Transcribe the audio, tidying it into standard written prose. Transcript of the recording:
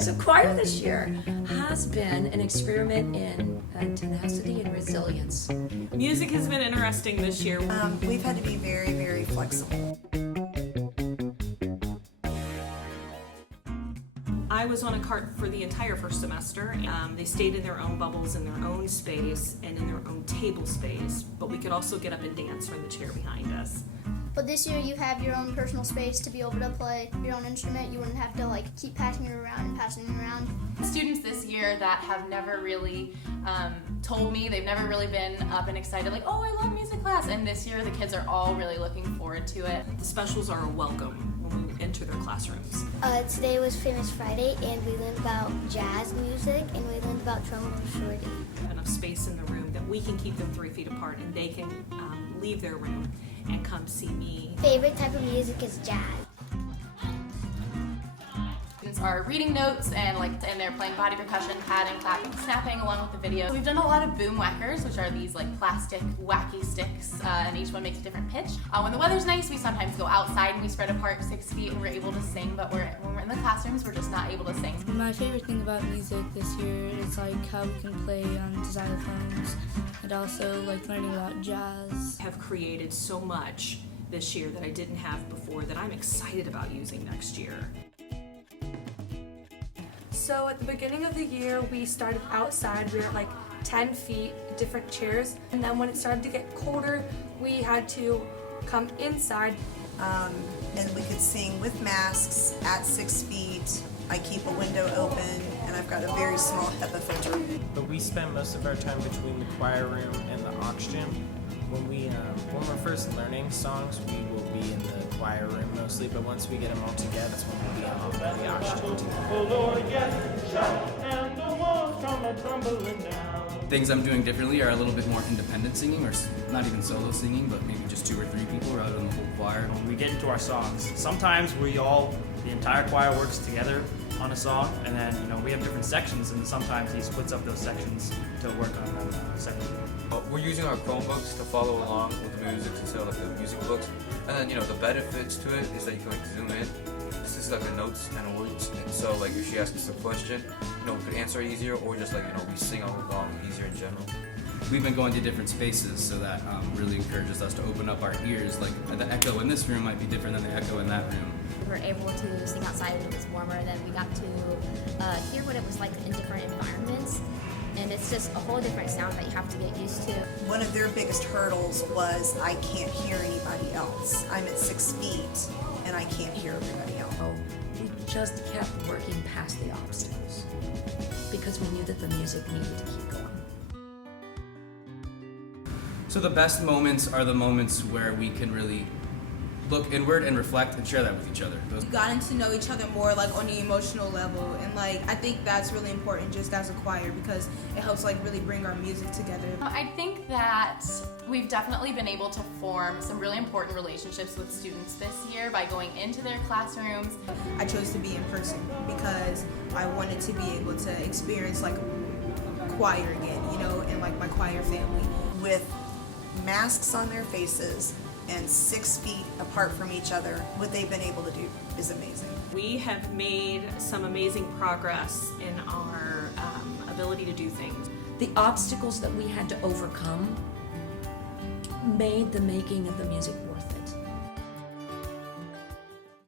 So choir this year has been an experiment in tenacity and resilience. Music has been interesting this year. We've had to be very, very flexible. I was on a cart for the entire first semester. They stayed in their own bubbles, in their own space, and in their own table space, but we could also get up and dance from the chair behind us. But this year you have your own personal space to be able to play your own instrument. You wouldn't have to keep passing it around and passing it around. Students this year that have never really told me, they've never really been up and excited like, oh, I love music class. And this year the kids are all really looking forward to it. The specials are a welcome when we enter their classrooms. Today was Famous Friday, and we learned about jazz music, and we learned about trombone shorty. Enough space in the room that we can keep them 3 feet apart and they can leave their room and come see me. Favorite type of music is jazz. Students are reading notes and they're playing body percussion, padding, clapping, snapping along with the video. We've done a lot of boom whackers, which are these plastic wacky sticks, and each one makes a different pitch. When the weather's nice, we sometimes go outside and we spread apart 6 feet and we're able to sing, but when we're in the classrooms, we're just not able to sing. My favorite thing about music this year is how we can play on xylophones, and also learning about jazz. I have created so much this year that I didn't have before that I'm excited about using next year. So at the beginning of the year, we started outside. We were at 10 feet, different chairs. And then when it started to get colder, we had to come inside. And we could sing with masks at 6 feet. I keep a window open, and I've got a very small HEPA filter. But we spend most of our time between the choir room and the aux gym. When we're first learning songs, we will be in the choir room mostly, but once we get them all together, that's when we'll be in the aux gym too. Oh Lord, yes, shout, and the walls come tumbling down. Things I'm doing differently are a little bit more independent singing, or not even solo singing, but maybe just 2 or 3 people rather than the whole choir. When we get into our songs, sometimes the entire choir works together on a song, and then we have different sections, and sometimes he splits up those sections to work on them separately. We're using our Chromebooks to follow along with the music instead of the music books, and then the benefits to it is that you can zoom in. This is the notes and words, and so if she asks us a question, we could answer it easier, or just we sing along easier in general. We've been going to different spaces, so that really encourages us to open up our ears. The echo in this room might be different than the echo in that room. We were able to sing outside when it was warmer, and then we got to hear what it was like in different environments. And it's just a whole different sound that you have to get used to. One of their biggest hurdles was I can't hear anybody else. I'm at 6 feet, and I can't hear everybody else. So we just kept working past the obstacles because we knew that the music needed to keep going. So the best moments are the moments where we can really look inward and reflect and share that with each other. We've gotten to know each other more on the emotional level, and I think that's really important just as a choir because it helps really bring our music together. I think that we've definitely been able to form some really important relationships with students this year by going into their classrooms. I chose to be in person because I wanted to be able to experience choir again, and my choir family. With masks on their faces and 6 feet apart from each other, what they've been able to do is amazing. We have made some amazing progress in our ability to do things. The obstacles that we had to overcome made the making of the music